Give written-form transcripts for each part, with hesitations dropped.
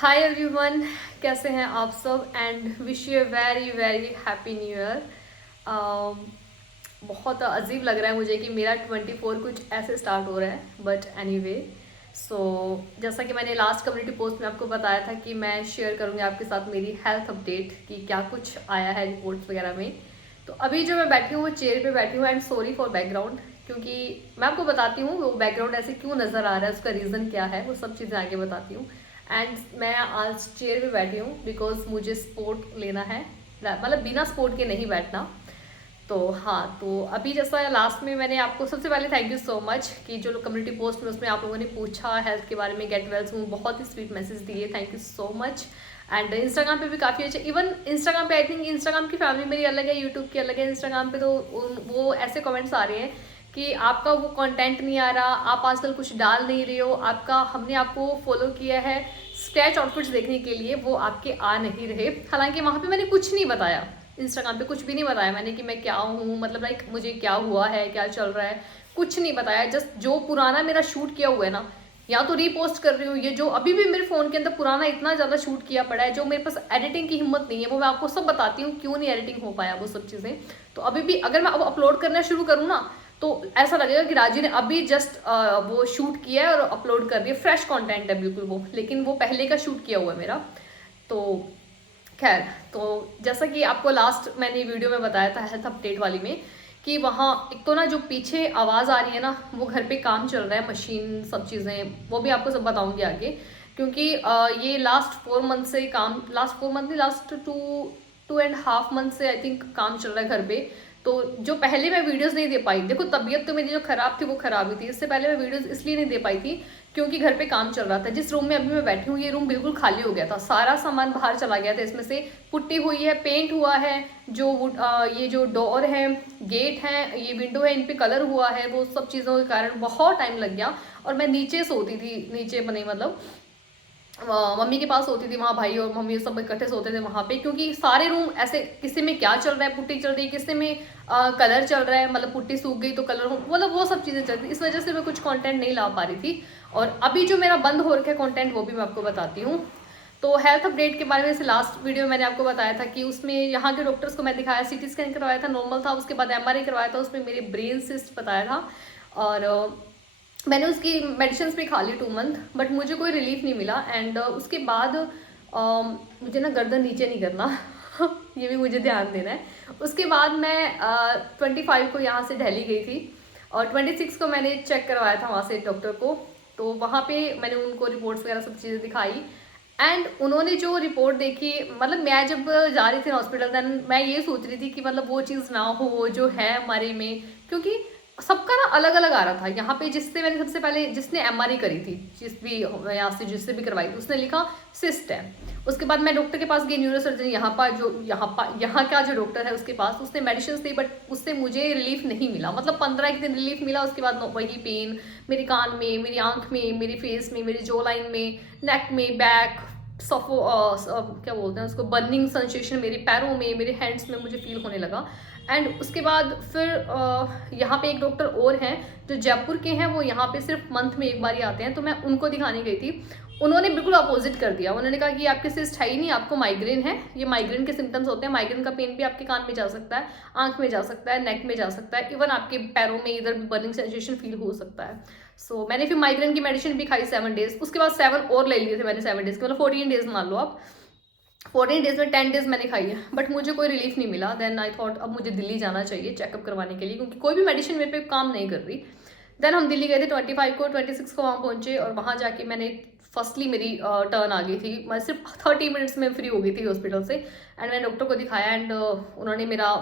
Hi everyone, कैसे हैं आप सब and wish U a very very happy new year. बहुत अजीब लग रहा है मुझे कि मेरा 24 कुछ ऐसे स्टार्ट हो रहा है, बट एनीवे सो जैसा कि मैंने लास्ट कम्युनिटी पोस्ट में आपको बताया था कि मैं शेयर करूँगी आपके साथ मेरी हेल्थ अपडेट कि क्या कुछ आया है रिपोर्ट्स वगैरह में। तो अभी जो मैं बैठी हूँ वो चेयर पे बैठी हूँ एंड सॉरी फॉर बैकग्राउंड, क्योंकि मैं आपको बताती हूँ वो बैकग्राउंड ऐसे क्यों नज़र आ रहा है, उसका रीज़न क्या है, वो सब चीज़ें आगे बताती हूँ। एंड मैं आज चेयर पे बैठी हूँ बिकॉज मुझे स्पोर्ट लेना है, मतलब बिना स्पोर्ट के नहीं बैठना। तो हाँ, तो अभी जैसा लास्ट में मैंने आपको सबसे पहले थैंक यू सो मच कि जो लोग कम्युनिटी पोस्ट में उसमें आप लोगों ने पूछा हेल्थ के बारे में, गेट वेल सून, बहुत ही स्वीट मैसेज दिए, thank you so much. And Instagram पे भी काफ़ी अच्छे, इवन इंस्टाग्राम पे आई थिंक इंस्टाग्राम की फैमिली मेरी अलग है, यूट्यूब की अलग है। इंस्टाग्राम पे तो वो ऐसे कमेंट्स आ रहे हैं कि आपका वो कंटेंट नहीं आ रहा, आप आजकल कुछ डाल नहीं रहे हो, आपका हमने आपको फॉलो किया है स्क्रैच आउटफिट्स देखने के लिए, वो आपके आ नहीं रहे। हालांकि वहाँ पे मैंने कुछ नहीं बताया, इंस्टाग्राम पे कुछ भी नहीं बताया मैंने कि मैं क्या हूँ, मतलब लाइक मुझे क्या हुआ है, क्या चल रहा है, कुछ नहीं बताया। जस्ट जो पुराना मेरा शूट किया हुआ है ना, या तो रीपोस्ट कर रही हूँ। ये जो अभी भी मेरे फ़ोन के अंदर पुराना इतना ज़्यादा शूट किया पड़ा है, जो मेरे पास एडिटिंग की हिम्मत नहीं है, वो मैं आपको सब बताती हूँ क्यों नहीं एडिटिंग हो पाया वो सब चीज़ें। तो अभी भी अगर मैं अब अपलोड करना शुरू करूँ ना, तो ऐसा लगेगा कि राजी ने अभी जस्ट वो शूट किया है और अपलोड कर दिया, फ्रेश कंटेंट है बिल्कुल वो, लेकिन वो पहले का शूट किया हुआ है मेरा। तो खैर, तो जैसा कि आपको लास्ट मैंने वीडियो में बताया था हेल्थ अपडेट वाली में कि वहाँ एक तो ना जो पीछे आवाज़ आ रही है ना, वो घर पे काम चल रहा है, मशीन सब चीज़ें, वो भी आपको सब बताऊंगी आगे। क्योंकि ये लास्ट 4 मंथ से काम, लास्ट 4 मंथ नहीं, लास्ट 2.5 मंथ से आई थिंक काम चल रहा है घर पे। तो जो पहले मैं वीडियोस नहीं दे पाई, देखो तबीयत तो मेरी जो खराब थी वो खराब ही थी, इससे पहले मैं वीडियोस इसलिए नहीं दे पाई थी क्योंकि घर पे काम चल रहा था। जिस रूम में अभी मैं बैठी हूँ ये रूम बिल्कुल खाली हो गया था, सारा सामान बाहर चला गया था, इसमें से पुट्टी हुई है, पेंट हुआ है, जो ये जो डोर है, गेट है, ये विंडो है, इन पे कलर हुआ है, वो सब चीज़ों के कारण बहुत टाइम लग गया। और मैं नीचे सोती थी, नीचे बने मतलब मम्मी के पास होती थी, वहाँ भाई और मम्मी सब इकट्ठे सोते थे वहाँ पे, क्योंकि सारे रूम ऐसे, किसी में क्या चल रहा है, पुट्टी चल रही है, किसी में कलर चल रहा है, मतलब पुट्टी सूख गई तो कलर, मतलब वो सब चीज़ें चल रही, इस वजह से मैं कुछ कंटेंट नहीं ला पा रही थी। और अभी जो मेरा बंद हो रखा है कंटेंट, वो भी मैं आपको बताती हूँ। तो हेल्थ अपडेट के बारे में से लास्ट वीडियो में मैंने आपको बताया था कि उसमें यहाँ के डॉक्टर्स को मैं दिखाया, सीटी स्कैन करवाया था, नॉर्मल था, उसके बाद एमआरआई करवाया था, उसमें मेरे ब्रेन सिस्ट बताया था। और मैंने उसकी मेडिसिन भी खा ली 2 मंथ, बट मुझे कोई रिलीफ नहीं मिला। एंड उसके बाद मुझे ना गर्दन नीचे नहीं करना ये भी मुझे ध्यान देना है। उसके बाद मैं 25 को यहाँ से दिल्ली गई थी और 26 को मैंने चेक करवाया था वहाँ से डॉक्टर को। तो वहाँ पे मैंने उनको रिपोर्ट्स वगैरह सब चीज़ें दिखाई एंड उन्होंने जो रिपोर्ट देखी, मतलब मैं जब जा रही थी हॉस्पिटल देन मैं ये सोच रही थी कि मतलब वो चीज़ ना हो जो है हमारे में, क्योंकि सबका ना अलग अलग आ रहा था। यहाँ पे जिससे मैंने सबसे पहले, जिसने एमआरआई करी थी, जिस भी यहाँ से जिससे भी करवाई थी, उसने लिखा सिस्ट है। उसके बाद मैं डॉक्टर के पास गई, न्यूरोसर्जन यहाँ का जो डॉक्टर है उसके पास, उसने मेडिसिन दी, बट उससे मुझे रिलीफ नहीं मिला, मतलब 15 दिन रिलीफ मिला। उसके बाद वही पेन मेरे कान में, मेरी आंख में, मेरी फेस में, मेरी जो लाइन में, नेक में, बैक, सफो क्या बोलते हैं उसको, बर्निंग सेंसेशन मेरे पैरों में, मेरे हैंड्स में मुझे फील होने लगा। एंड उसके बाद फिर यहाँ पे एक डॉक्टर और हैं जो जयपुर के हैं, वो यहाँ पे सिर्फ मंथ में एक बार ही आते हैं, तो मैं उनको दिखाने गई थी। उन्होंने बिल्कुल अपोजिट कर दिया, उन्होंने कहा कि आपके सिस्ट है ही नहीं, आपको माइग्रेन है, ये माइग्रेन के सिम्टम्स होते हैं, माइग्रेन का पेन भी आपके कान में जा सकता है, आंख में जा सकता है, नेक में जा सकता है, इवन आपके पैरों में इधर भी बर्निंग सेंसेशन फील हो सकता है। सो मैंने फिर माइग्रेन की मेडिसिन भी खाई 7 डेज, उसके बाद 7 और ले लिए थे मैंने 7 डेज के, मतलब 14 डेज मान लो आप। 14 डेज में 10 डेज मैंने खाई है, बट मुझे कोई रिलीफ नहीं मिला। देन आई थॉट अब मुझे दिल्ली जाना चाहिए चेकअप करवाने के लिए, क्योंकि कोई भी मेडिसिन मेरे पे काम नहीं कर रही। देन हम दिल्ली गए थे 25 को, 26 को वहाँ पहुँचे और वहाँ जाके मैंने फर्स्टली मेरी टर्न आ गई थी, मैं सिर्फ 30 मिनट्स में फ्री हो गई थी हॉस्पिटल से। एंड मैंने डॉक्टर को दिखाया एंड उन्होंने मेरा,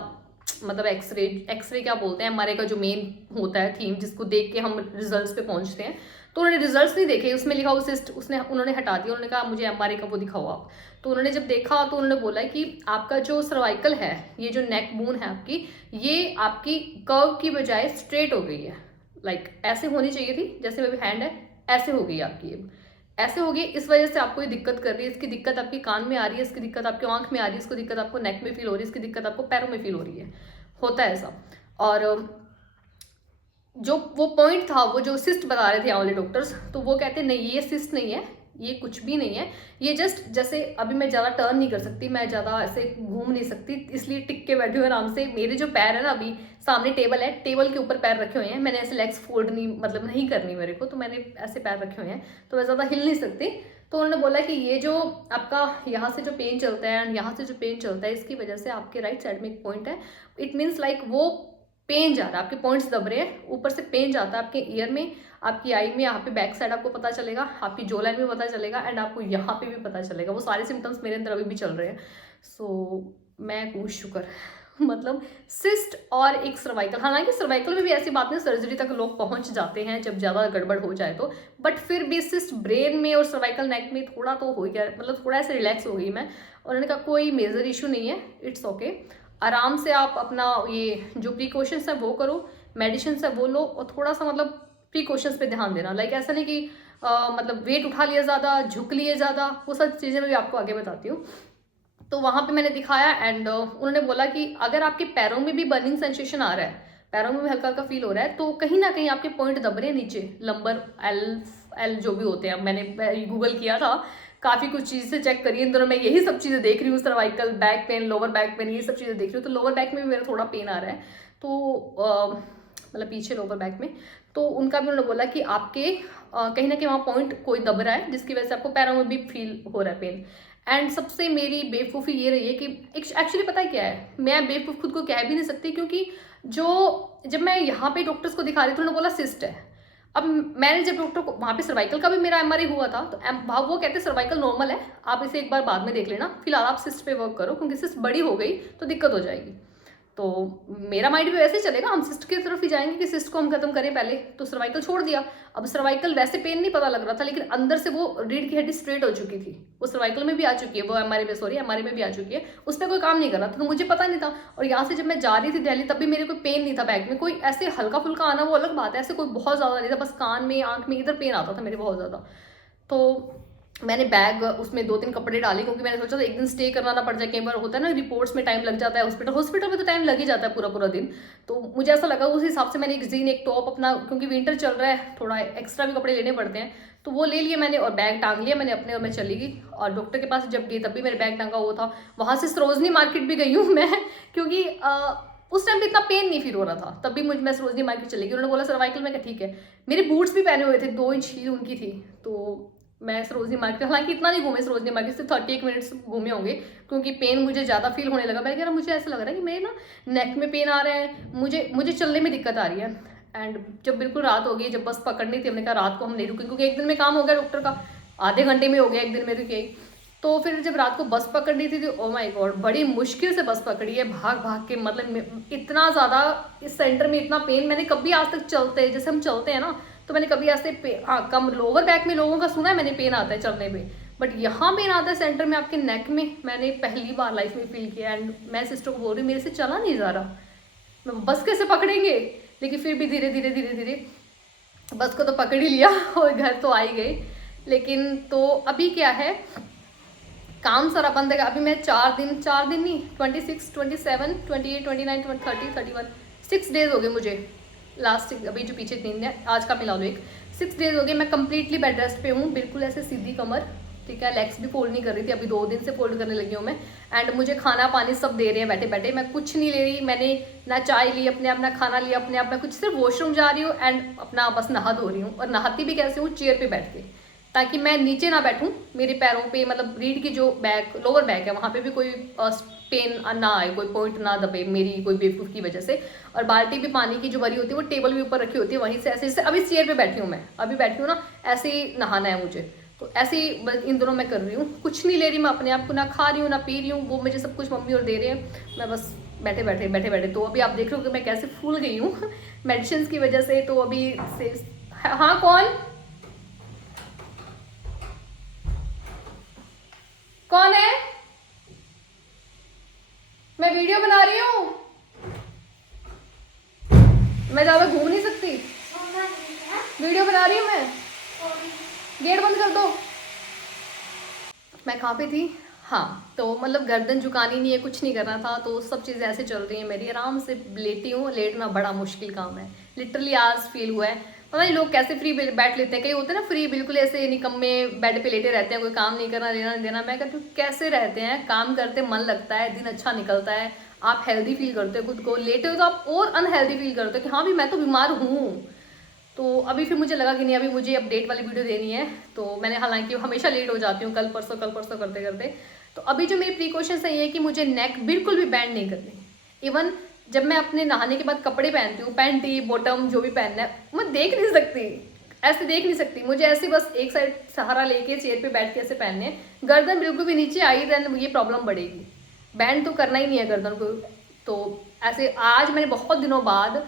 मतलब एक्सरे क्या बोलते हैं, हमारे का जो मेन होता है थीम जिसको देख के हम रिजल्ट्स पे पहुंचते हैं, तो उन्होंने रिजल्ट्स नहीं देखे, उसमें लिखा वो सिस्ट, उन्होंने हटा दिया। उन्होंने कहा मुझे एमआरआई का वो दिखाओ आप। तो उन्होंने जब देखा तो उन्होंने बोला कि आपका जो सर्वाइकल है, ये जो नेक बोन है आपकी, ये आपकी कर्व की बजाय स्ट्रेट हो गई है, लाइक ऐसे होनी चाहिए थी, जैसे मेरी हैंड है ऐसे हो गई आपकी, ऐसे हो गई, इस वजह से आपको ये दिक्कत कर रही है। इसकी दिक्कत आपके कान में आ रही है, इसकी दिक्कत आपकी आंख में आ रही है, इसकी दिक्कत आपको नेक में फील हो रही है, इसकी दिक्कत आपको पैरों में फील हो रही है, होता है ऐसा। और जो वो पॉइंट था, वो जो सिस्ट बता रहे थे यहाँ वाले डॉक्टर्स, तो वो कहते नहीं ये सिस्ट नहीं है, ये कुछ भी नहीं है। ये जस्ट जैसे अभी मैं ज़्यादा टर्न नहीं कर सकती, मैं ज़्यादा ऐसे घूम नहीं सकती, इसलिए टिक के बैठी हुई आराम से। मेरे जो पैर है ना, अभी सामने टेबल है, टेबल के ऊपर पैर रखे हुए हैं, मैंने ऐसे लेग्स फोल्ड नहीं मतलब नहीं करनी मेरे को, तो मैंने ऐसे पैर रखे हुए हैं, तो मैं ज़्यादा हिल नहीं सकती। तो उन्होंने बोला कि ये जो आपका यहाँ से जो पेन चलता है एंड यहाँ से जो पेन चलता है, इसकी वजह से आपके राइट साइड में एक पॉइंट है। इट मीन्स लाइक वो पेन जा रहा है, आपके पॉइंट्स दब रहे हैं, ऊपर से पेन जाता है आपके ईयर में, आपकी आई में, यहाँ पे बैक साइड आपको पता चलेगा, आपकी जो लाइन में पता चलेगा, एंड आपको यहाँ पे भी पता चलेगा। वो सारे सिम्टम्स मेरे अंदर अभी भी चल रहे हैं। सो मैं कहूँ शुक्र मतलब सिस्ट और एक सर्वाइकल, हालांकि सर्वाइकल में भी ऐसी बात नहीं, सर्जरी तक लोग पहुंच जाते हैं जब ज़्यादा गड़बड़ हो जाए तो, बट फिर भी सिस्ट ब्रेन में और सर्वाइकल नेक में थोड़ा तो हो गया, मतलब थोड़ा ऐसे रिलैक्स हो गई मैं। उन्होंने कहा कोई मेजर इशू नहीं है, इट्स ओके, आराम से आप अपना ये जो प्रिकॉशंस है वो करो, मेडिसिन है वो लो, और थोड़ा सा मतलब प्रिकॉशंस पे ध्यान देना। लाइक ऐसा नहीं कि मतलब वेट उठा लिया ज़्यादा, झुक लिए ज़्यादा, वो सब चीज़ें मैं भी आपको आगे बताती हूँ। तो वहाँ पे मैंने दिखाया एंड उन्होंने बोला कि अगर आपके पैरों में भी बर्निंग सेंसेशन आ रहा है, पैरों में भी हल्का हल्का फील हो रहा है, तो कहीं ना कहीं आपके पॉइंट दब रहे हैं नीचे, लंबर एल जो भी होते हैं, मैंने गूगल किया था, काफ़ी कुछ चीज़ें चेक करी, इन दोनों मैं यही सब चीज़ें देख रही हूँ, cervical, back pain, lower back pain, ये सब चीज़ें देख रही हूँ। तो लोअर बैक में भी मेरा थोड़ा पेन आ रहा है, तो मतलब पीछे लोअर बैक में, तो उनका भी उन्होंने बोला कि आपके कहीं ना कहीं वहाँ पॉइंट कोई दब रहा है, जिसकी वजह से आपको पैरों में भी फील हो रहा है पेन। एंड सबसे मेरी बेवकूफ़ी ये रही है कि एक्चुअली पता है क्या है, मैं बेवकूफ़ खुद को कह भी नहीं सकती, क्योंकि जब मैं यहाँ पे डॉक्टर्स को दिखा रही थी, उन्होंने बोला सिस्ट है। अब मैंने जब डॉक्टर को वहाँ पे सर्वाइकल का भी मेरा एमआरआई हुआ था, तो वो कहते सर्वाइकल नॉर्मल है, आप इसे एक बार बाद में देख लेना, फिलहाल आप सिस्ट पे वर्क करो, क्योंकि सिस्ट बड़ी हो गई तो दिक्कत हो जाएगी। तो मेरा माइंड भी वैसे ही चलेगा, हम सिस्ट की तरफ ही जाएंगे कि सिस्ट को हम खत्म करें पहले, तो सर्वाइकल छोड़ दिया। अब सर्वाइकल वैसे पेन नहीं पता लग रहा था, लेकिन अंदर से वो रीढ़ की हड्डी स्ट्रेट हो चुकी थी, वो सर्वाइकल में भी आ चुकी है, वो एमआरआई में भी आ चुकी है, उस पर कोई काम नहीं कर रहा था, तो मुझे पता नहीं था। और यहाँ से जब मैं जा रही थी दिल्ली, तब भी मेरे कोई पेन नहीं था बैक में, कोई ऐसे हल्का फुल्का आना वो अलग बात है, ऐसे कोई बहुत ज़्यादा नहीं था, बस कान में, आंख में, इधर पेन आता था मेरे बहुत ज़्यादा। तो मैंने बैग उसमें 2-3 कपड़े डाले, क्योंकि मैंने सोचा था एक दिन स्टे करना ना पड़ जाए, कई बार होता है ना रिपोर्ट्स में टाइम लग जाता है, हॉस्पिटल में तो टाइम लग ही जाता है पूरा पूरा दिन। तो मुझे ऐसा लगा, उस हिसाब से मैंने एक जीन, एक टॉप अपना, क्योंकि विंटर चल रहा है, थोड़ा एक्स्ट्रा भी कपड़े लेने पड़ते हैं, तो वो ले लिए मैंने, और बैग टांग लिया मैंने अपने, और मैं चली गई। और डॉक्टर के पास जब गई तब भी मेरे बैग टांगा हुआ था। वहाँ से सरोजनी मार्केट भी गई हूँ मैं, क्योंकि उस टाइम पे इतना पेन नहीं फील हो रहा था, तब भी मैं सरोजनी मार्केट चली गई। उन्होंने बोला सर्वाइकल में, ठीक है। मेरे बूट्स भी पहने हुए थे, 2 इंच हील उनकी थी, तो मैं सरोजनी मार्केट, हालांकि इतना नहीं घूमे सरोजनी मार्केट, सिर्फ 31 मिनट्स घूमे होंगे, क्योंकि पेन मुझे ज़्यादा फील होने लगा। मैंने कहा मुझे ऐसा लग रहा है कि मेरे ना नेक में पेन आ रहा है, मुझे चलने में दिक्कत आ रही है। एंड जब बिल्कुल रात हो गई, जब बस पकड़नी थी, हमने कहा रात को हम नहीं रुकेंगे, क्योंकि एक दिन में काम हो गया डॉक्टर का, आधे घंटे में हो गया, एक दिन में रुके। तो फिर जब रात को बस पकड़नी थी, तो ओ माय गॉड, बड़ी मुश्किल से बस पकड़ी है, भाग भाग के, मतलब इतना ज़्यादा इस सेंटर में इतना पेन मैंने कभी आज तक, चलते जैसे हम चलते हैं ना, तो मैंने कभी ऐसे कम लोअर बैक में लोगों का सुना है मैंने, पेन आता है चलने पे, बट यहाँ पेन आता है सेंटर में आपके नेक में, मैंने पहली बार लाइफ में फील किया। एंड मैं सिस्टर को बोल रही, मेरे से चला नहीं जा रहा, मैं बस कैसे पकड़ेंगे, लेकिन फिर भी धीरे धीरे धीरे धीरे बस को तो पकड़ ही लिया और घर तो आ ही गए। लेकिन तो अभी क्या है, काम सारा बंद है। अभी मैं 4 दिन नहीं, 26, 27, 28, 29, 30, 31, 6 डेज हो गए मुझे लास्ट, अभी जो पीछे 3 है, आज का मिला लो एक, 6 डेज हो गए मैं कंप्लीटली बेड रेस्ट पे हूँ, बिल्कुल ऐसे सीधी कमर, ठीक है। लेग्स भी फोल्ड नहीं कर रही थी, अभी 2 दिन से फोल्ड करने लगी हूँ मैं। एंड मुझे खाना पानी सब दे रहे हैं बैठे बैठे, मैं कुछ नहीं ले रही, मैंने ना चाय ली अपने आप, ना खाना लिया अपने आप, मैं कुछ सिर्फ वॉशरूम जा रही हूँ एंड अपना बस नहा धो रही हूँ। और नहाती भी कैसे हूँ, चेयर पर बैठ के, ताकि मैं नीचे ना बैठूं, मेरे पैरों पे मतलब रीढ़ की जो बैक, लोअर बैक है, वहाँ पे भी कोई पेन ना आए, कोई पॉइंट ना दबे मेरी कोई बेवकूफ़ की वजह से। और बाल्टी भी पानी की जो भरी होती है, वो टेबल भी ऊपर रखी होती है, वहीं से ऐसे जैसे अभी चेयर पे बैठी हूँ मैं, अभी बैठी हूँ ना, ऐसे ही नहाना है मुझे, तो ऐसे ही इन दोनों मैं कर रही हूँ, कुछ नहीं ले रही मैं अपने आप को, ना खा रही हूँ ना पी रही हूँ, वो मुझे सब कुछ मम्मी और दे रहे हैं, मैं बस बैठे बैठे। तो अभी आप देख रहे हो कि मैं कैसे फूल गई हूँ मेडिसिन की वजह से। तो अभी से, हाँ कौन है, मैं वीडियो बना रही हूँ, मैं ज्यादा घूम नहीं सकती, वीडियो बना रही हूँ मैं, गेट बंद कर दो। मैं कहाँ पे थी, हाँ, तो मतलब गर्दन झुकानी नहीं है, कुछ नहीं करना था, तो सब चीज़ें ऐसे चल रही हैं मेरी, आराम से लेटी हूँ। लेटना बड़ा मुश्किल काम है, लिटरली आज फील हुआ है। पता नहीं लोग कैसे फ्री बैठ लेते हैं, कई होते हैं ना फ्री बिल्कुल ऐसे निकम्मे बेड पे लेटे रहते हैं, कोई काम नहीं करना, लेना नहीं देना। मैं कहती हूँ कैसे रहते हैं, काम करते मन लगता है, दिन अच्छा निकलता है, आप हेल्दी फील करते हो खुद को, लेटे हो तो आप और अनहेल्दी फील करते हो कि हाँ भी मैं तो बीमार हूँ। तो अभी फिर मुझे लगा कि नहीं अभी मुझे अपडेट वाली वीडियो देनी है, तो मैंने हालांकि हमेशा लेट हो जाती हूँ, कल परसों करते करते। तो अभी जो मेरी प्रिकॉशंस है ये कि मुझे नेक बिल्कुल भी बैंड नहीं करनी। इवन जब मैं अपने नहाने के बाद कपड़े पहनती हूँ, पैंटी बॉटम जो भी पहनना है, मैं देख नहीं सकती, ऐसे देख नहीं सकती, मुझे ऐसे बस एक साइड सहारा लेके चेयर पे बैठ के ऐसे पहनने हैं। गर्दन बिल्कुल भी नीचे आई देन ये प्रॉब्लम बढ़ेगी, बैंड तो करना ही नहीं है गर्दन को। तो ऐसे आज मैंने बहुत दिनों बाद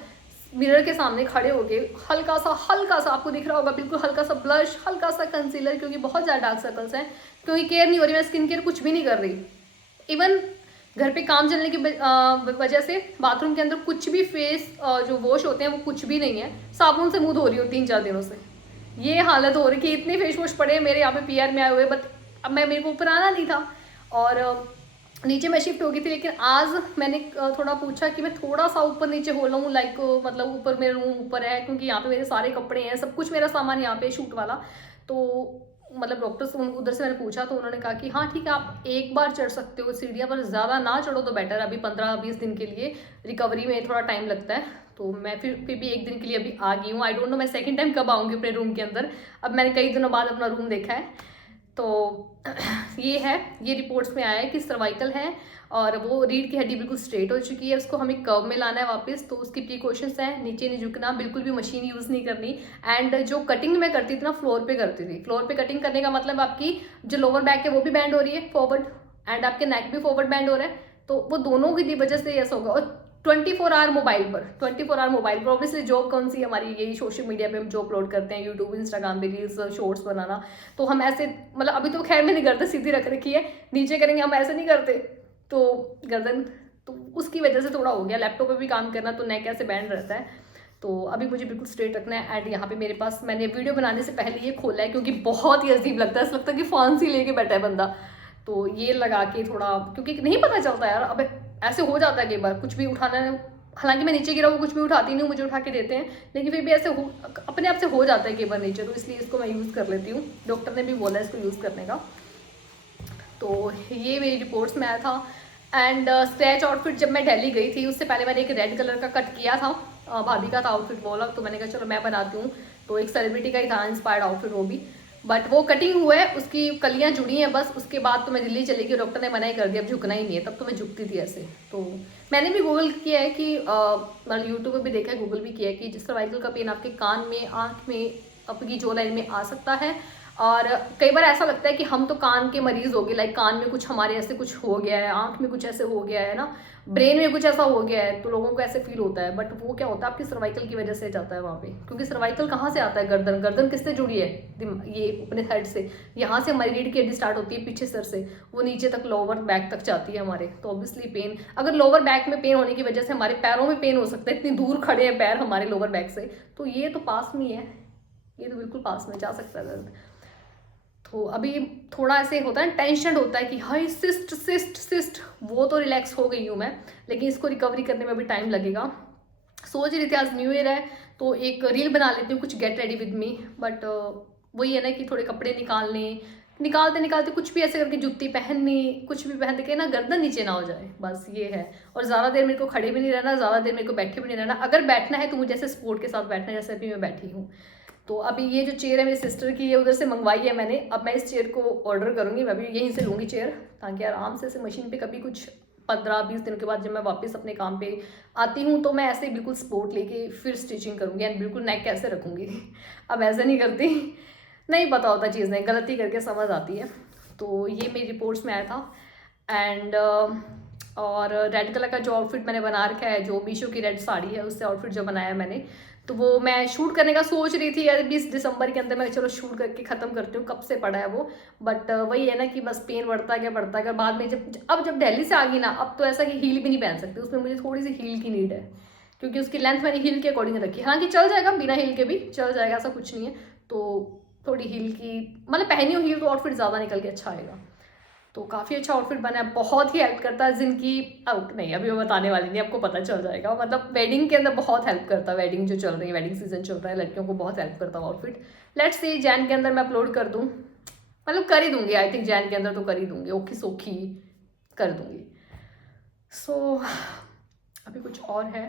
मिरर के सामने खड़े होके हल्का सा आपको दिख रहा होगा, बिल्कुल हल्का सा ब्लश, हल्का सा कंसीलर, क्योंकि बहुत ज़्यादा डार्क सर्कल्स हैं, क्योंकि केयर नहीं हो रही, मैं स्किन केयर कुछ भी नहीं कर रही। इवन घर पे काम चलने की वजह से बाथरूम के अंदर कुछ भी फेस जो वॉश होते हैं वो कुछ भी नहीं है, साबुन से मुंह धो रही हो 3-4 दिनों से। ये हालत हो रही कि इतने फेस वॉश पड़े हैं मेरे यहाँ पे पीआर में आए हुए, बट अब मैं मेरे को ऊपर आना नहीं था और नीचे मैं शिफ्ट हो गई थी। लेकिन आज मैंने थोड़ा पूछा कि मैं थोड़ा सा ऊपर नीचे हो लूँ, लाइक मतलब ऊपर मेरा रूम ऊपर है, क्योंकि यहाँ पे मेरे सारे कपड़े हैं, सब कुछ मेरा सामान यहाँ पे शूट वाला। तो मतलब डॉक्टर से उधर से मैंने पूछा तो उन्होंने कहा कि हाँ ठीक है आप एक बार चढ़ सकते हो सीढ़ियाँ, पर ज़्यादा ना चढ़ो तो बेटर, अभी 15-20 दिन के लिए रिकवरी में थोड़ा टाइम लगता है। तो मैं फिर भी एक दिन के लिए अभी आ गई हूँ। आई डोंट नो मैं सेकंड टाइम कब आऊँगी अपने रूम के अंदर, अब मैंने कई दिनों बाद अपना रूम देखा है। तो ये है, ये रिपोर्ट्स में आया है कि सर्वाइकल है और वो रीढ़ की हड्डी बिल्कुल स्ट्रेट हो चुकी है, उसको हमें कर्व में लाना है वापस। तो उसकी प्रिकॉशंस हैं, नीचे नहीं झुकना, बिल्कुल भी मशीन यूज़ नहीं करनी। एंड जो कटिंग मैं करती थी ना फ्लोर पे करती थी, फ्लोर पे कटिंग करने का मतलब आपकी जो लोअर बैक है वो भी बैंड हो रही है फॉरवर्ड, एंड आपके नेक भी फॉरवर्ड बैंड हो रहा है। तो वो दोनों की वजह से ऐसा होगा। और 24 आवर मोबाइल पर, 24 आवर मोबाइल पर, ऑब्वियसली जॉब कौन सी हमारी यही सोशल मीडिया पे हम जो अपलोड करते हैं, यूट्यूब इंस्टाग्राम पे रील्स शॉर्ट्स बनाना। तो हम ऐसे मतलब अभी तो खैर में नहीं करते, सीधी रख रखी है, नीचे करेंगे हम ऐसे नहीं करते, तो गर्दन तो उसकी वजह से थोड़ा हो गया। लैपटॉप पे भी काम करना तो नेक ऐसे बैंड रहता है। तो अभी मुझे बिल्कुल स्ट्रेट रखना है। एंड यहाँ पे मेरे पास मैंने वीडियो बनाने से पहले ये खोला है, क्योंकि बहुत ही अजीब लगता है, ऐसा लगता है कि फांसी लेके बैठा है बंदा। तो ये लगा के थोड़ा, क्योंकि नहीं पता चलता यार, अब ऐसे हो जाता है कई बार कुछ भी उठाना है, हालांकि मैं नीचे गिरा वो कुछ भी उठाती नहीं हूँ, मुझे उठा के देते हैं, लेकिन फिर भी ऐसे अपने आप से हो जाता है कई बार नीचे, तो इसलिए इसको मैं यूज़ कर लेती हूँ। डॉक्टर ने भी बोला है इसको यूज़ करने का। तो ये मेरी रिपोर्ट्स में आया था। एंड स्क्रैच आउटफिट जब मैं दिल्ली गई थी उससे पहले मैंने एक रेड कलर का कट किया था, भाभी का था आउटफिट बोला, तो मैंने कहा चलो मैं बनाती हूँ। तो एक सेलिब्रिटी का ही था इंस्पायर्ड आउटफिट वो भी, बट वो कटिंग हुआ है, उसकी कलियाँ जुड़ी हैं बस। उसके बाद तो मैं दिल्ली चली गई, डॉक्टर ने मना ही कर दिया, अब झुकना ही नहीं है। तब तो मैं झुकती थी ऐसे। तो मैंने भी गूगल किया है कि मतलब यूट्यूब पर भी देखा है, गूगल भी किया है कि जिस सर्वाइकल का पेन आपके कान में, आँख में, आपकी जो लाइन में आ सकता है। और कई बार ऐसा लगता है कि हम तो कान के मरीज हो गए, लाइक कान में कुछ हमारे ऐसे कुछ हो गया है, आंख में कुछ ऐसे हो गया है ना, ब्रेन में कुछ ऐसा हो गया है, तो लोगों को ऐसे फील होता है। बट वो क्या होता है आपकी सर्वाइकल की वजह से जाता है वहाँ पे, क्योंकि सर्वाइकल कहाँ से आता है, गर्दन, गर्दन किससे जुड़ी है, ये अपने हेड से, यहाँ से हमारी रीढ़ की हड्डी स्टार्ट होती है पीछे सर से, वो नीचे तक लोअर बैक तक जाती है हमारे। तो ऑब्वियसली पेन, अगर लोअर बैक में पेन होने की वजह से हमारे पैरों में पेन हो सकता है, इतनी दूर खड़े हैं पैर हमारे लोअर बैक से, तो ये तो पास में है, ये तो बिल्कुल पास में जा सकता है दर्द। तो अभी थोड़ा ऐसे होता है, टेंशन होता है कि हाई सिस्ट सिस्ट सिस्ट, वो तो रिलैक्स हो गई हूँ मैं, लेकिन इसको रिकवरी करने में भी टाइम लगेगा। सोच रही थी आज न्यू ईयर है तो एक रील बना लेती हूँ कुछ get ready with me, but वही है ना कि थोड़े कपड़े निकालते निकालते कुछ भी ऐसे करके जुत्ती पहननी, कुछ भी पहनते के ना गर्दन नीचे ना हो जाए, बस ये है। और ज़्यादा देर मेरे को खड़े भी नहीं रहना, ज़्यादा देर मेरे को बैठे भी नहीं रहना, अगर बैठना है तो मुझे ऐसे सपोर्ट के साथ बैठना है, जैसे अभी मैं बैठी हूँ। तो अभी ये जो चेयर है मेरी सिस्टर की, ये उधर से मंगवाई है मैंने, अब मैं इस चेयर को ऑर्डर करूँगी, मैं भी यहीं से लूँगी चेयर, ताकि आराम से मशीन पे कभी कुछ 15-20 दिन के बाद जब मैं वापस अपने काम पे आती हूँ तो मैं ऐसे बिल्कुल सपोर्ट लेके फिर स्टिचिंग करूँगी, एंड बिल्कुल नेक कैसे रखूँगी। अब ऐसे नहीं करती, नहीं पता होता चीज़ें, गलती करके समझ आती है। तो ये मेरी रिपोर्ट्स में आया था। एंड और रेड कलर का जो आउटफिट मैंने बना रखा है, जो मीशो की रेड साड़ी है उससे आउटफिट जो बनाया मैंने, तो वो मैं शूट करने का सोच रही थी यार 20 दिसंबर के अंदर, मैं चलो शूट करके ख़त्म करती हूँ, कब से पड़ा है वो। बट वही है ना कि बस पेन बढ़ता गया बाद में जब दिल्ली से आ गई ना, अब तो ऐसा कि हील भी नहीं पहन सकती, उसमें मुझे थोड़ी सी हील की नीड है, क्योंकि उसकी लेंथ मैंने हील के अकॉर्डिंग रखी है। हाँ कि चल जाएगा, बिना हील के भी चल जाएगा, ऐसा कुछ नहीं है। तो थोड़ी हील की मतलब पहनी हुई हील तो आउटफिट ज़्यादा निकल के अच्छा आएगा। तो काफ़ी अच्छा आउटफिट बना है, बहुत ही हेल्प करता है जिनकी, अब नहीं अभी मैं बताने वाली नहीं, आपको पता चल जाएगा। मतलब वेडिंग के अंदर बहुत हेल्प करता है, वेडिंग जो चल रही है, वेडिंग सीजन चल रहा है, लड़कियों को बहुत हेल्प करता है आउटफिट। लेट्स सी जैन के अंदर मैं अपलोड कर दूँ, मतलब कर ही दूंगी, आई थिंक जैन के अंदर तो कर ही दूंगी, ओके सोखी कर दूंगी। सो अभी कुछ और है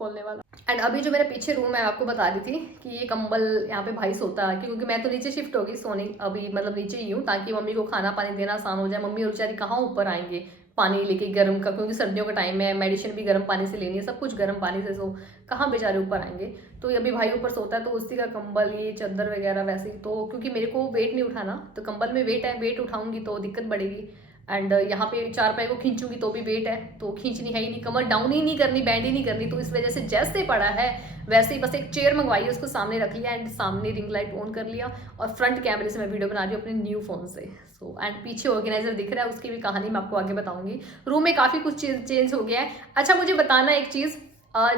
बोलने वाला। एंड अभी जो मेरे पीछे रूम है, आपको बता रही थी कि ये कंबल यहाँ पे भाई सोता है, क्योंकि मैं तो नीचे शिफ्ट होगी सोने, अभी मतलब नीचे ही हूँ, ताकि मम्मी को खाना पानी देना आसान हो जाए। मम्मी और बेचारी कहाँ ऊपर आएंगे पानी लेके गर्म का, क्योंकि सर्दियों का टाइम है, मेडिसिन भी गर्म पानी से लेनी है, सब कुछ गर्म पानी से, सो कहाँ बेचारे ऊपर आएंगे। तो अभी भाई ऊपर सोता है, तो उसी का कंबल, ये चादर वगैरह वैसे ही, तो क्योंकि मेरे को वेट नहीं उठाना, तो कंबल में वेट है, वेट उठाऊंगी तो दिक्कत बढ़ेगी। एंड यहाँ पे चारपाई को खींचूंगी तो भी वेट है, तो खींचनी है ही नहीं, कमर डाउन ही नहीं करनी, बैंड ही नहीं करनी, तो इस वजह से जैसे पड़ा है वैसे ही बस एक चेयर मंगवाई है, उसको सामने रख लिया एंड सामने रिंग लाइट ऑन कर लिया, और फ्रंट कैमरे से मैं वीडियो बना रही हूँ अपने न्यू फोन से। सो एंड पीछे ऑर्गेनाइजर दिख रहा है, उसकी भी कहानी मैं आपको आगे बताऊंगी। रूम में काफ़ी कुछ चेंज हो गया है। अच्छा मुझे बताना एक चीज़,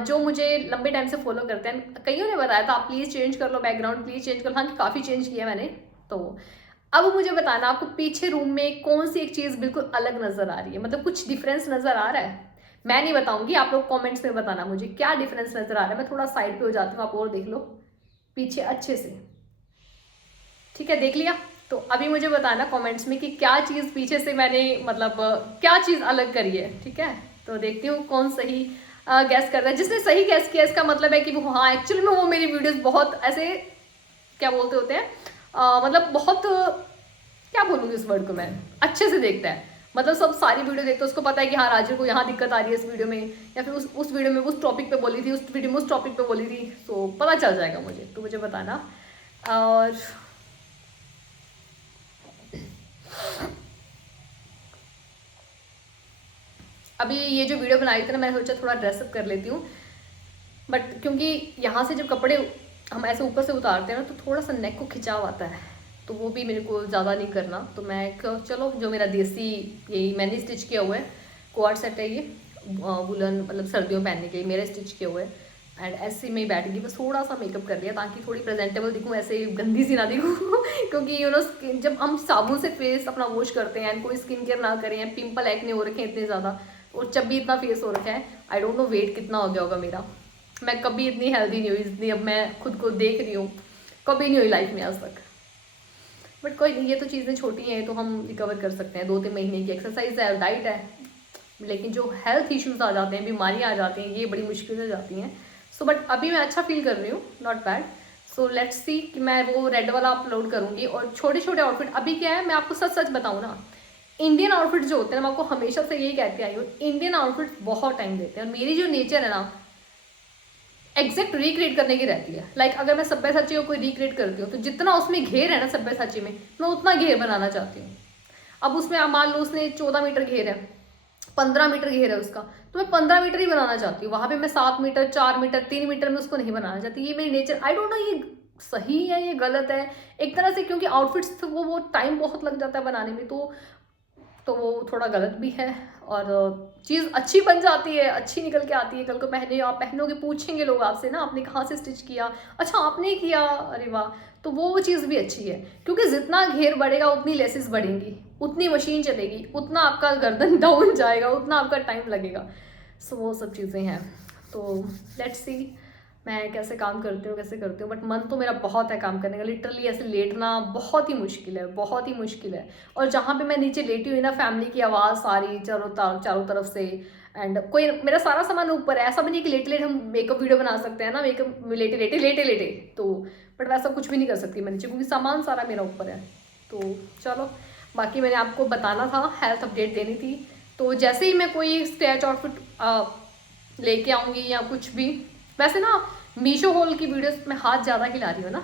जो मुझे लंबे टाइम से फॉलो करते हैं, कईयों ने बताया था आप प्लीज़ चेंज कर लो बैकग्राउंड, प्लीज़ चेंज कर लो, हाँ कि काफ़ी चेंज किया मैंने। तो अब मुझे बताना आपको पीछे रूम में कौन सी एक चीज़ बिल्कुल अलग नज़र आ रही है, मतलब कुछ डिफरेंस नज़र आ रहा है। मैं नहीं बताऊंगी, आप लोग कमेंट्स में बताना मुझे क्या डिफरेंस नज़र आ रहा है। मैं थोड़ा साइड पे हो जाती हूँ, आप और देख लो पीछे अच्छे से। ठीक है, देख लिया? तो अभी मुझे बताना कमेंट्स में कि क्या चीज़ पीछे से मैंने, मतलब क्या चीज़ अलग करी है। ठीक है, तो देखती हूँ कौन सही गैस कर रहा है। जिसने सही गैस किया इसका मतलब है कि वो, हाँ एक्चुअली में वो मेरी वीडियोस बहुत ऐसे क्या बोलते होते हैं, मतलब बहुत, क्या बोलूँगी इस वर्ड को मैं, अच्छे से देखता है। मतलब सब सारी वीडियो देखते हैं, उसको पता है कि हाँ राजू को यहाँ दिक्कत आ रही है इस वीडियो में, या फिर उस वीडियो में उस टॉपिक पे बोली थी, उस वीडियो में उस टॉपिक पे बोली थी, तो पता चल जाएगा मुझे, तो मुझे बताना। और अभी ये जो वीडियो बनाई थी ना, मैंने सोचा थोड़ा ड्रेसअप कर लेती हूँ, बट क्योंकि यहाँ से जब कपड़े हम ऐसे ऊपर से उतारते हैं ना, तो थोड़ा सा नेक को खिंचाव आता है, तो वो भी मेरे को ज़्यादा नहीं करना। तो मैं चलो जो मेरा देसी, यही मैंने स्टिच किया हुआ है, कोआर्ड सेट है ये, वुलन, मतलब सर्दियों पहनने के लिए मेरे स्टिच किए हुए हैं। एंड ऐसे में ही बैठ गई, बस थोड़ा सा मेकअप कर लिया ताकि थोड़ी प्रेजेंटेबल दिखूँ, ऐसे गंदी सी ना दिखूँ क्योंकि यू नो जब हम साबुन से फेस अपना वॉश करते हैं एंड कोई स्किन केयर ना करें, पिंपल एक्ने हो रखे हैं इतने ज़्यादा, और जब भी इतना फेस हो रखा है, आई डोंट नो वेट कितना हो गया होगा मेरा, मैं कभी इतनी हेल्दी नहीं हुई इतनी, अब मैं खुद को देख रही हूँ, कभी नहीं हुई लाइफ में आज तक। बट कोई नहीं, ये तो चीज़ें छोटी हैं, तो हम रिकवर कर सकते हैं, 2-3 महीने की एक्सरसाइज है, डाइट है। लेकिन जो हेल्थ इश्यूज आ जाते हैं, बीमारियाँ आ जाती हैं, ये बड़ी मुश्किल से जाती हैं। सो बट अभी मैं अच्छा फील कर रही हूँ, not bad. So let's see कि मैं वो रेड वाला अपलोड करूँगी। और छोटे छोटे आउटफिट, अभी क्या है, मैं आपको सच सच बताऊँ ना, इंडियन आउटफिट जो होते हैं, मैं आपको हमेशा से यही कहती आई हूँ, इंडियन आउटफिट बहुत टाइम लेते हैं, और मेरी जो नेचर है ना, एग्जैक्ट रिक्रिएट करने की रहती है। लाइक अगर मैं सब्यसाची को कोई रिक्रिएट करती हूँ, तो जितना उसमें घेर है ना सब्यसाची में, मैं उतना घेर बनाना चाहती हूँ। अब उसमें आप मान लो उसने 14 मीटर घेर है, 15 मीटर घेर है उसका, तो मैं 15 मीटर ही बनाना चाहती हूँ। वहां पे मैं 7 मीटर, 4 मीटर, 3 मीटर में उसको नहीं बनाना चाहती। ये मेरी नेचर, आई डोंट नो ये सही है ये गलत है एक तरह से, क्योंकि आउटफिट्स वो टाइम बहुत लग जाता है बनाने में, तो वो थोड़ा गलत भी है। और चीज़ अच्छी बन जाती है, अच्छी निकल के आती है, कल को पहने आप पहनोगे, पूछेंगे लोग आपसे ना आपने कहाँ से स्टिच किया, अच्छा आपने किया, अरे वाह, तो वो चीज़ भी अच्छी है। क्योंकि जितना घेर बढ़ेगा उतनी लेसेस बढ़ेंगी, उतनी मशीन चलेगी, उतना आपका गर्दन डाउन जाएगा, उतना आपका टाइम लगेगा। सो वो सब चीज़ें हैं। तो लेट्स सी मैं कैसे काम करती हूँ, कैसे करती हूँ, बट मन तो मेरा बहुत है काम करने का। लिटरली ऐसे लेटना बहुत ही मुश्किल है, बहुत ही मुश्किल है। और जहाँ पे मैं नीचे लेटी हुई ना, फैमिली की आवाज़ सारी चारों तरफ से, एंड कोई, मेरा सारा सामान ऊपर है, ऐसा भी नहीं कि लेटे लेटे हम मेकअप वीडियो बना सकते हैं ना, मेकअप लेटे लेटे लेटे लेटे, तो बट वैसा कुछ भी नहीं कर सकती मैं नीचे, क्योंकि सामान सारा मेरा ऊपर है। तो चलो, बाकी मैंने आपको बताना था, हेल्थ अपडेट देनी थी। तो जैसे ही मैं कोई स्क्रैच आउटफिट लेके आऊँगी या कुछ भी, वैसे ना मीशो हॉल की वीडियोस में हाथ ज़्यादा हिला रही हूँ ना,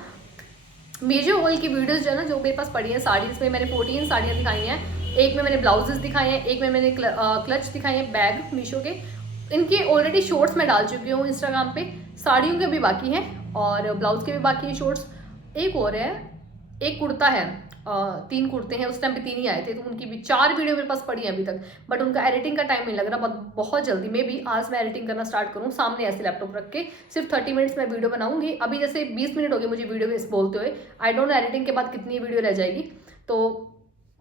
मीशो हॉल की वीडियोस जो है ना, जो मेरे पास पड़ी है साड़ीज़ में, मैंने 14 साड़ियाँ दिखाई हैं, एक में मैंने ब्लाउजेस दिखाए हैं, एक में मैंने क्लच दिखाई है, बैग मीशो के, इनके ऑलरेडी शॉर्ट्स मैं डाल चुकी हूँ इंस्टाग्राम पे। साड़ियों के भी बाकी हैं और ब्लाउज के भी बाकी हैं शॉर्ट्स। एक और है, एक कुर्ता है, 3 कुर्ते हैं, उस टाइम पे 3 ही आए थे, तो उनकी भी 4 वीडियो मेरे पास पड़ी है अभी तक, बट उनका एडिटिंग का टाइम नहीं लग रहा, बहुत जल्दी में भी आज मैं एडिटिंग करना स्टार्ट करूँ, सामने ऐसे लैपटॉप रख के सिर्फ 30 मिनट्स में वीडियो बनाऊंगी। अभी जैसे 20 मिनट हो गए मुझे वीडियो में बोलते हुए, आई डोंट नो एडिटिंग के बाद कितनी वीडियो रह जाएगी, तो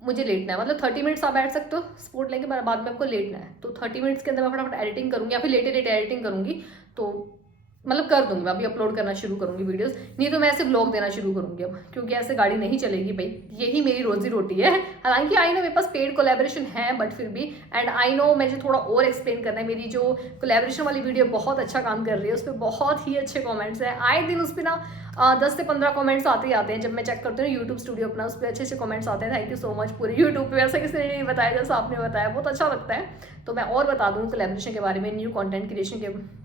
मुझे लेटना है, मतलब 30 मिनट्स आप बैठ सकते हो स्पोर्ट लेके, बाद में आपको लेटना है, तो 30 मिनट्स के अंदर मैं फटाफट एडिटिंग करूँगी या फिर लेटे लेटे एडिटिंग करूँगी, तो मतलब कर दूंगी मैं, अभी अपलोड करना शुरू करूंगी वीडियोस, नहीं तो मैं ऐसे ब्लॉग देना शुरू करूंगी अब, क्योंकि ऐसे गाड़ी नहीं चलेगी भाई, यही मेरी रोजी रोटी है। हालांकि आई नो मेरे पास पेड कोलैबोरेशन है, बट फिर भी, एंड आई नो मुझे थोड़ा और एक्सप्लेन करना है, मेरी जो कोलैबोरेशन वाली वीडियो बहुत अच्छा काम कर रही है, उस पर बहुत ही अच्छे कॉमेंट्स हैं, आए दिन उस पर ना 10 से 15 कमेंट्स आते ही आते हैं, जब मैं चेक करती हूँ यूट्यूब स्टूडियो अपना, उस पर अच्छे अच्छे कमेंट्स आते हैं, थैंक यू सो मच पूरे यूट्यूब पे, वैसा किसी ने नहीं बताया जैसा आपने बताया, बहुत अच्छा लगता है। तो मैं और बता दूँ कोलैबोरेशन के बारे में, न्यू कॉन्टेंट क्रिएशन के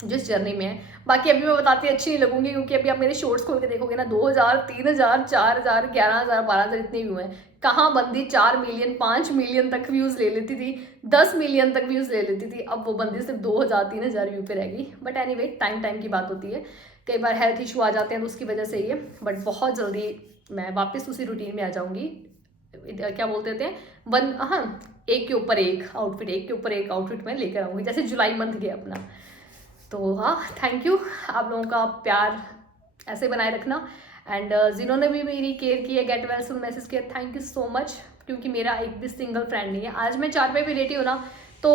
जिस जर्नी में है। बाकी अभी मैं बताती अच्छी नहीं लगूंगी, क्योंकि अभी आप मेरे शॉर्ट्स खोल के देखोगे ना, 2000, 3000, 4000, 11000, 12000 इतने व्यू हैं। कहाँ बंदी 4 मिलियन 5 मिलियन तक व्यूज़ ले लेती थी, 10 मिलियन तक व्यूज़ ले लेती थी, अब वो बंदी सिर्फ 2000, 3000 व्यू पे रहेगी। बट एनीवे, टाइम की बात होती है, कई बार हेल्थ इशू आ जाते हैं तो उसकी वजह से ये, बट बहुत जल्दी मैं वापस उसी रूटीन में आ जाऊँगी। क्या बोलते थे वन, हाँ, एक के ऊपर एक आउटफिट, एक के ऊपर एक आउटफिट मैं लेकर आऊँगी, जैसे जुलाई मंथ गया अपना। तो हाँ, थैंक यू, आप लोगों का प्यार ऐसे बनाए रखना, एंड जिन्होंने भी मेरी केयर की है, गेट वेल सून मैसेज किया, थैंक यू सो मच, क्योंकि मेरा एक भी सिंगल फ्रेंड नहीं है। आज मैं 4 पे भी लेटी हूँ ना, तो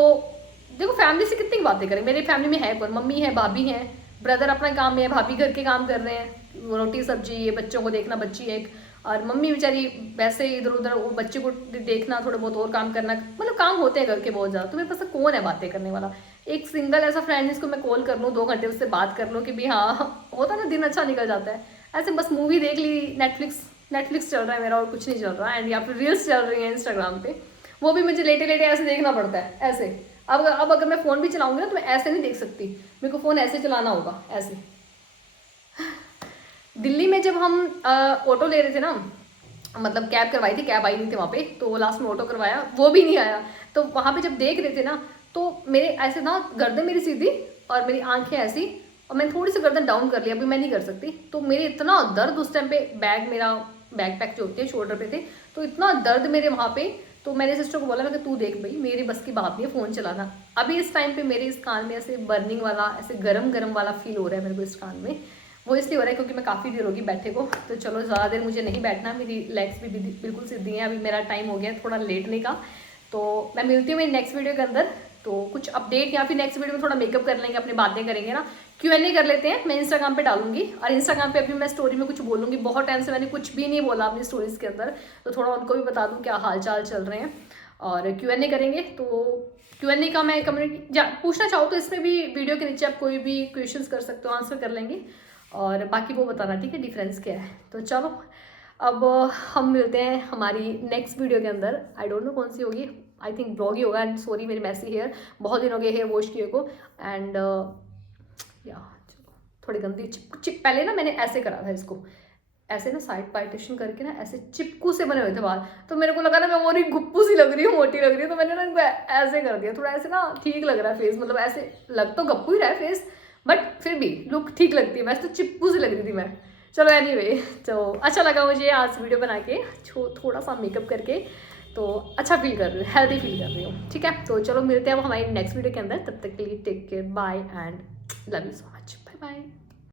देखो फैमिली से कितनी बातें करें, मेरी फैमिली में है कौन, मम्मी है, भाभी हैं, ब्रदर अपना काम में है, भाभी घर के काम कर रहे हैं, रोटी सब्जी, ये बच्चों को देखना, बच्ची है एक, और मम्मी बेचारी वैसे ही इधर उधर बच्चे को देखना, थोड़े बहुत और काम करना, मतलब काम होते हैं घर के बहुत ज़्यादा। तो मेरे पास कौन है बातें करने वाला, एक सिंगल ऐसा फ्रेंड जिसको मैं कॉल कर लूँ, 2 घंटे उससे बात कर लूँ कि भी हाँ, होता ना, दिन अच्छा निकल जाता है। ऐसे बस मूवी देख ली, नेटफ्लिक्स चल रहा है मेरा, और कुछ नहीं चल रहा है, एंड या फिर रील्स चल रही हैं इंस्टाग्राम पे, वो भी मुझे लेटे लेटे ऐसे देखना पड़ता है ऐसे। अब अगर मैं फ़ोन भी चलाऊंगी ना, तो मैं ऐसे नहीं देख सकती, मेरे को फ़ोन ऐसे चलाना होगा, ऐसे। दिल्ली में जब हम ऑटो ले रहे थे ना, मतलब कैब करवाई थी, कैब आई नहीं थी वहाँ पे, तो लास्ट में ऑटो करवाया, वो भी नहीं आया, तो वहाँ पे जब देख रहे थे ना, तो मेरे ऐसे ना गर्दन मेरी सीधी और मेरी आंखें ऐसी, और मैंने थोड़ी सी गर्दन डाउन कर लिया, अभी मैं नहीं कर सकती, तो मेरे इतना दर्द उस टाइम पे, मेरा बैक पैक जो होते हैं शोल्डर पे थे, तो इतना दर्द मेरे वहाँ पे, तो मैंने सिस्टर को बोला, मैं तू देख भाई, मेरी बस की बात नहीं है फ़ोन चलाना। अभी इस टाइम पे मेरे इस कान में ऐसे बर्निंग वाला, ऐसे गरम वाला फील हो रहा है मेरे को इस कान में, वो इसलिए हो रहा है क्योंकि मैं काफ़ी देर होगी बैठे को, तो चलो ज़्यादा देर मुझे नहीं बैठना, मेरी लेग्स भी बिल्कुल सीधी हैं, अभी मेरा टाइम हो गया थोड़ा लेटने का। तो मैं मिलती हूँ मेरी नेक्स्ट वीडियो के अंदर, तो कुछ अपडेट, या फिर नेक्स्ट वीडियो में थोड़ा मेकअप कर लेंगे, अपनी बातें करेंगे ना, Q&A कर लेते हैं, मैं इंस्टाग्राम पे डालूंगी, और इंस्टाग्राम पे अभी मैं स्टोरी में कुछ बोलूँगी, बहुत टाइम से मैंने कुछ भी नहीं बोला अपनी स्टोरीज़ के अंदर, तो थोड़ा उनको भी बता दूँ क्या हाल चाल चल रहे हैं, और Q&A करेंगे। तो Q&A का मैं कम्युनिटी पूछना चाहूँ तो इसमें भी वीडियो के नीचे आप कोई भी क्वेश्चंस कर सकते हो, आंसर कर लेंगे, और बाकी वो बताना, ठीक है, डिफरेंस क्या है। तो चलो अब हम मिलते हैं हमारी नेक्स्ट वीडियो के अंदर, आई डोंट नो कौन सी होगी, आई थिंक ब्लॉग ही होगा, एंड सॉरी मेरी मैसी हेयर, बहुत दिन हो गए हेयर वॉश किए को, एंड या चलो थोड़ी गंदी चिप पहले ना मैंने ऐसे करा था इसको, ऐसे ना साइड पार्टीशन करके ना ऐसे चिपकू से बने हुए थे बाल, तो मेरे को लगा ना मैं और ही गुप्पू सी लग रही हूँ, मोटी लग रही हूँ, तो मैंने ना इनको ऐसे कर दिया, थोड़ा ऐसे ना ठीक लग रहा है फेस, मतलब ऐसे लग तो गप्पू ही रहा है फेस, बट फिर भी लुक ठीक लगती है, वैसे तो चिपकू सी लग रही थी मैं। चलो एनीवे, तो अच्छा लगा मुझे आज वीडियो बना के, थोड़ा सा मेकअप करके, तो अच्छा फील कर रही हूँ, हेल्दी फील कर रही हूँ, ठीक है। तो चलो मिलते हैं अब हमारी नेक्स्ट वीडियो के अंदर, तब तक के लिए take care, bye and love you so much, bye bye.